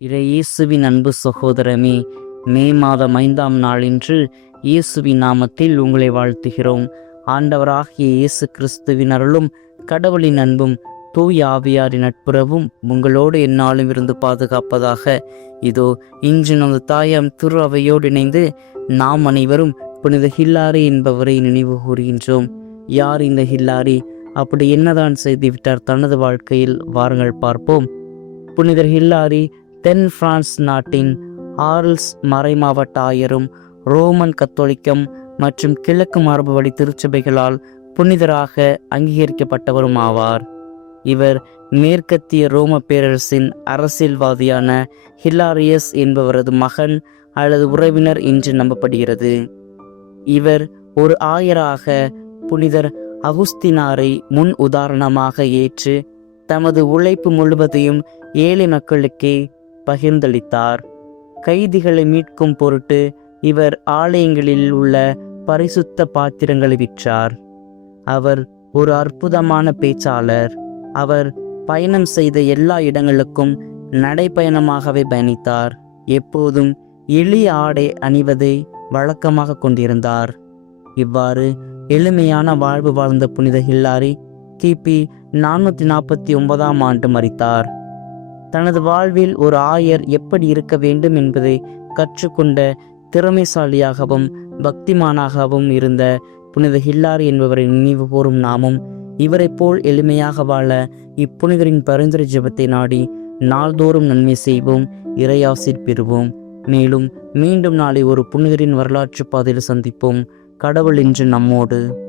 இறை இயேசுவின் அன்பு சகோதரமே மே மாதம் ஐந்தாம் நாளின்று இயேசுவின் நாமத்தில் உங்களை வாழ்த்துகிறோம். ஆண்டவராகிய இயேசு கிறிஸ்துவின் அருளும் கடவுளின் அன்பும் தூய் ஆவியாரின் நட்புறவும் உங்களோடு என்னாலும் இருந்து பாதுகாப்பதாக. இதோ இன்று நமது தாயாம் திரு அவையோடு இணைந்து நாம் அனைவரும் புனித ஹில்லாரி என்பவரை நினைவு கூறுகின்றோம். யார் இந்த ஹில்லாரி? அப்படி என்னதான் செய்துவிட்டார் தனது வாழ்க்கையில்? வாருங்கள் பார்ப்போம். புனிதர் ஹில்லாரி தென் பிரான்ஸ் நாட்டின் ஆர்ல்ஸ் மறைமாவட்ட ஆயரும் ரோமன் கத்தோலிக்கம் மற்றும் கிழக்கு மரபு வழி திருச்சபைகளால் புனிதராக அங்கீகரிக்கப்பட்டவரும் ஆவார் இவர் மேற்கத்திய ரோம பேரரசின் அரசியல்வாதியான ஹிலாரியஸ் என்பவரது மகன் அல்லது உறவினர் என்று நம்பப்படுகிறது. இவர் ஒரு ஆயராக புனிதர் அகுஸ்தினாரை முன் உதாரணமாக ஏற்று தமது உழைப்பு முழுவதையும் ஏழை மக்களுக்கே பகிர்ந்தளித்தார். கைதிகளை மீட்கும் பொருட்டு இவர் ஆலயங்களில் உள்ள பரிசுத்த பாத்திரங்களை விற்றார். அவர் ஒரு அற்புதமான பேச்சாளர். அவர் பயணம் செய்த எல்லா இடங்களுக்கும் நடைப்பயணமாகவே பயணித்தார். எப்போதும் எளிய ஆடை அணிவதை வழக்கமாக கொண்டிருந்தார். இவ்வாறு எளிமையான வாழ்வு வாழ்ந்த புனித ஹில்லாரி கிபி நானூற்றி நாற்பத்தி ஒன்பதாம் ஆண்டு மறித்தார் தனது வாழ்வில் ஒரு ஆயர் எப்படி இருக்க வேண்டும் என்பதை கற்றுக்கொண்ட திறமைசாலியாகவும் பக்திமானாகவும் இருந்த புனித ஹில்லார் என்பவரை நினைவு கூறும் நாமும் இவரைப் போல் எளிமையாக வாழ இப்புனிதரின் பரிந்துரை ஜெபத்தை நாடி நாள்தோறும் நன்மை செய்வோம் இறையாசிர் பெறுவோம். மேலும் மீண்டும் நாளை ஒரு புனிதரின் வரலாற்று பாதையில் சந்திப்போம். கடவுள் இன்று நம்மோடு.